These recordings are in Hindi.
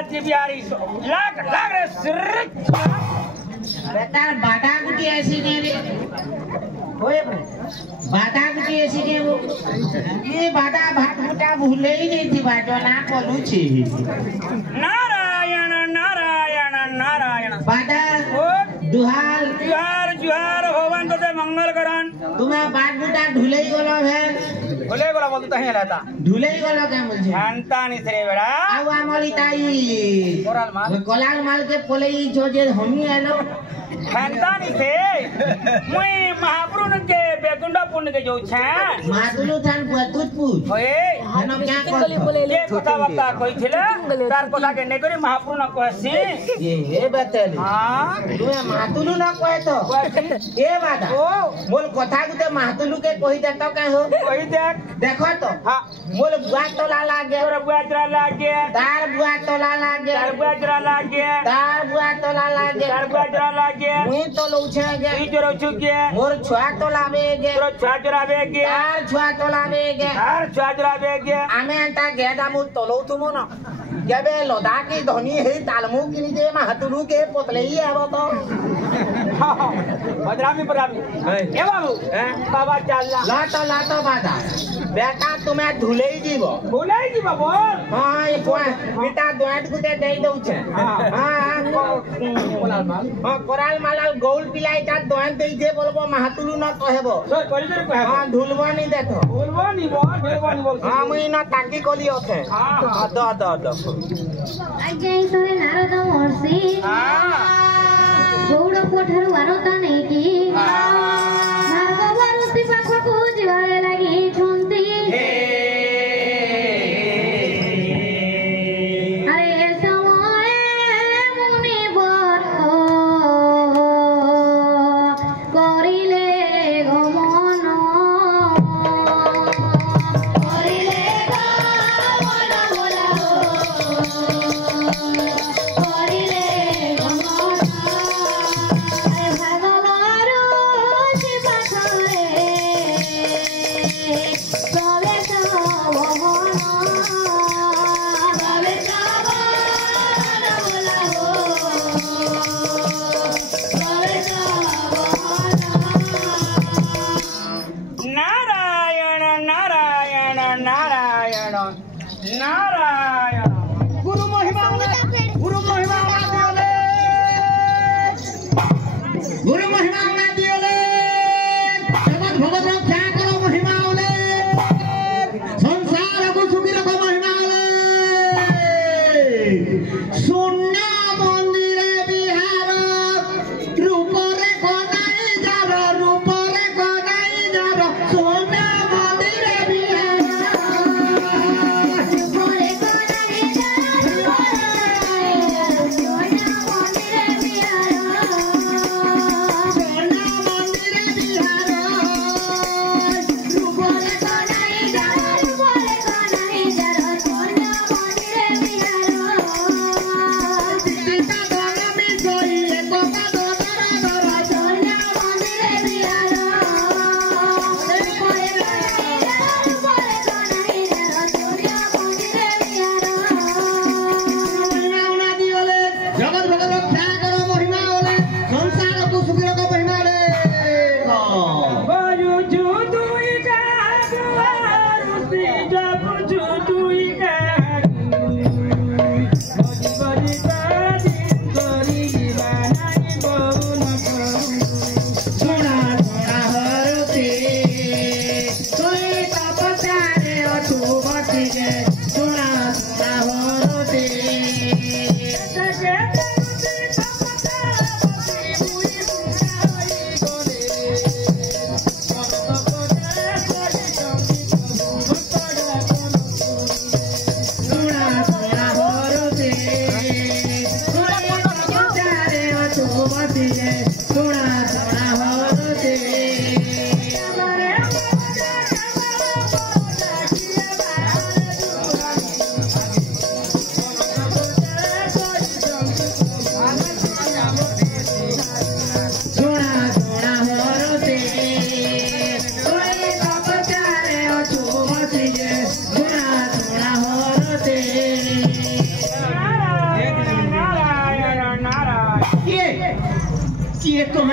रात्रि बिहारी लाग लाग रे सिर बेटा बाटा गुटी ऐसी नहीं रे ओए बाटा गुटी ऐसी नहीं वो ये बाटा भात गुटा भूले ही नहीं थी बाटो ना कोलू छी नारायण नारायण नारायण बाटा ओ दुहाल जुहार जुहार होवन तो ते मंगल करन तुम्हें बाट गुटा ढुले ही गलो है भले बोला बोलता है रहता ढुले ही गलो क्या मुझे जानता नहीं रे बेड़ा आउ आमली ताई कोलाल माल के पोले ही जो जे हमी आलो जानता नहीं थे मुई महापुरुष के बेकुंडा पुण्य के जो छे मातुलु थान पुतुत पुत ओए हनो क्या कर ये कथा बता कोई थिले तार कथा के नेगरी महापुरुष न कहसी ये बतल हां तू मातुलु न कहे तो ए बादा ओ मोल कथा गुते मातुलु के कहि दे तो का हो कहि देख देखो तो हां मोल बुआ तोला लागे तोर बुआ जरा लागे तार बुआ तोला लागे तार बुआ जरा लागे तार बुआ तोला लागे तार बुआ जरा लागे मुई तो लौछे गे ई जरो छुके मोर छुआ तो लावे गे तोर छुआ जरावे गे तार छुआ तो लावे गे तार छुआ जरावे गे आमे अंता गेदा मु तोलो तुमो न गेबे लोदा की धनी हे तालमु किनी जे महतुलु के पोतले ही आबो तो बदरामी बदरामी ए बाबू बाबा चलला लातो बादा बेटा तुम्हें धुले ही जीवो बोले जी बाबू हां ये बेटा दोट गुते दे दउ छे हां कोलाल माल हां कोलाल मालाल गौल पिलाई ता दोट दे दे बोलबो महतुलु न कहेबो सर करिदे कहबो हां धुलबो नहीं देखो बोलबो नहीं बोल हां मुई न ताकी कोली होथे हां द ଆଜ୍ଞା ଈଶ୍ୱର ନାରଦ ମହର୍ଷି ଗୌଡ଼ କୋଠାରୁ ଆରତା ନେଇକି ଭାଗବତୀ ପାଖକୁ ଯିବାରେ ଲାଗିଛନ୍ତି ଆରେ ଏ ସମୟରେ ମୁନିବର କରିଲେ ଗମନ नारायण गुरु महिमा दियोले जगत भगत रक्षा करो महिमा ओले संसार को सुखी रखो महिमा ओले शून्य मंदिर बिहार रूप रे कोनाई जार शून्य मंदिर बिहार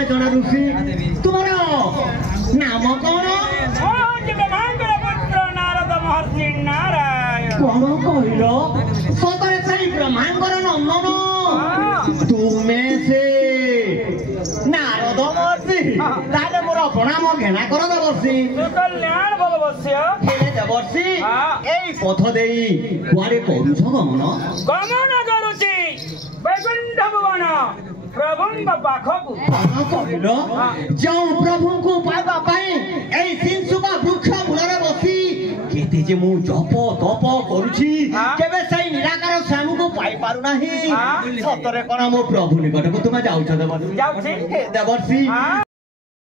ଜଣେ ଋଷି ତୁମର ନାମ କଣ? ବ୍ରହ୍ମାଙ୍କର ପୁତ୍ର ନାରଦ ମହର୍ଷି ନାରାୟଣ। କଣ କହିଲ? ସତରେ ସେଇ ବ୍ରହ୍ମାଙ୍କର ନନ୍ଦନ ତୁମେ ସେ ନାରଦ ମହର୍ଷି? ତାହେଲେ ମୋର ପ୍ରଣାମ ଘେଣା କର ଦେବର୍ଷି। କଲ୍ୟାଣ ଭଗବତ୍ୟ। ହେଲେ ଦେବର୍ଷି ଏଇ ପଥ ଦେଇ କୁଆଡେ କରୁଛ ଗମନ? ଗମନ କରୁଛି ବୈକୁଣ୍ଠ ଭୁବନ ପ୍ରଭୁଙ୍କ ପାଖକୁ। କଣ କହିଲ? ଯେଉଁ ପ୍ରଭୁଙ୍କୁ ପାଇବା ପାଇଁ ଏଇ ସିଂସୁକା ବୃକ୍ଷ ମୂଳରେ ବସି କେତେ ଯେ ମୁଁ ଜପ ତପ କରୁଛି କେବେ ସେଇ ନିରାକାର ସ୍ୱାମୀକୁ ପାଇପାରୁନାହିଁ। ସତରେ କଣ ମୋ ପ୍ରଭୁ ନିକଟକୁ ତୁମେ ଯାଉଛ ଦେବର୍ଷି? ଯାଉଛି ଦେବର୍ଷି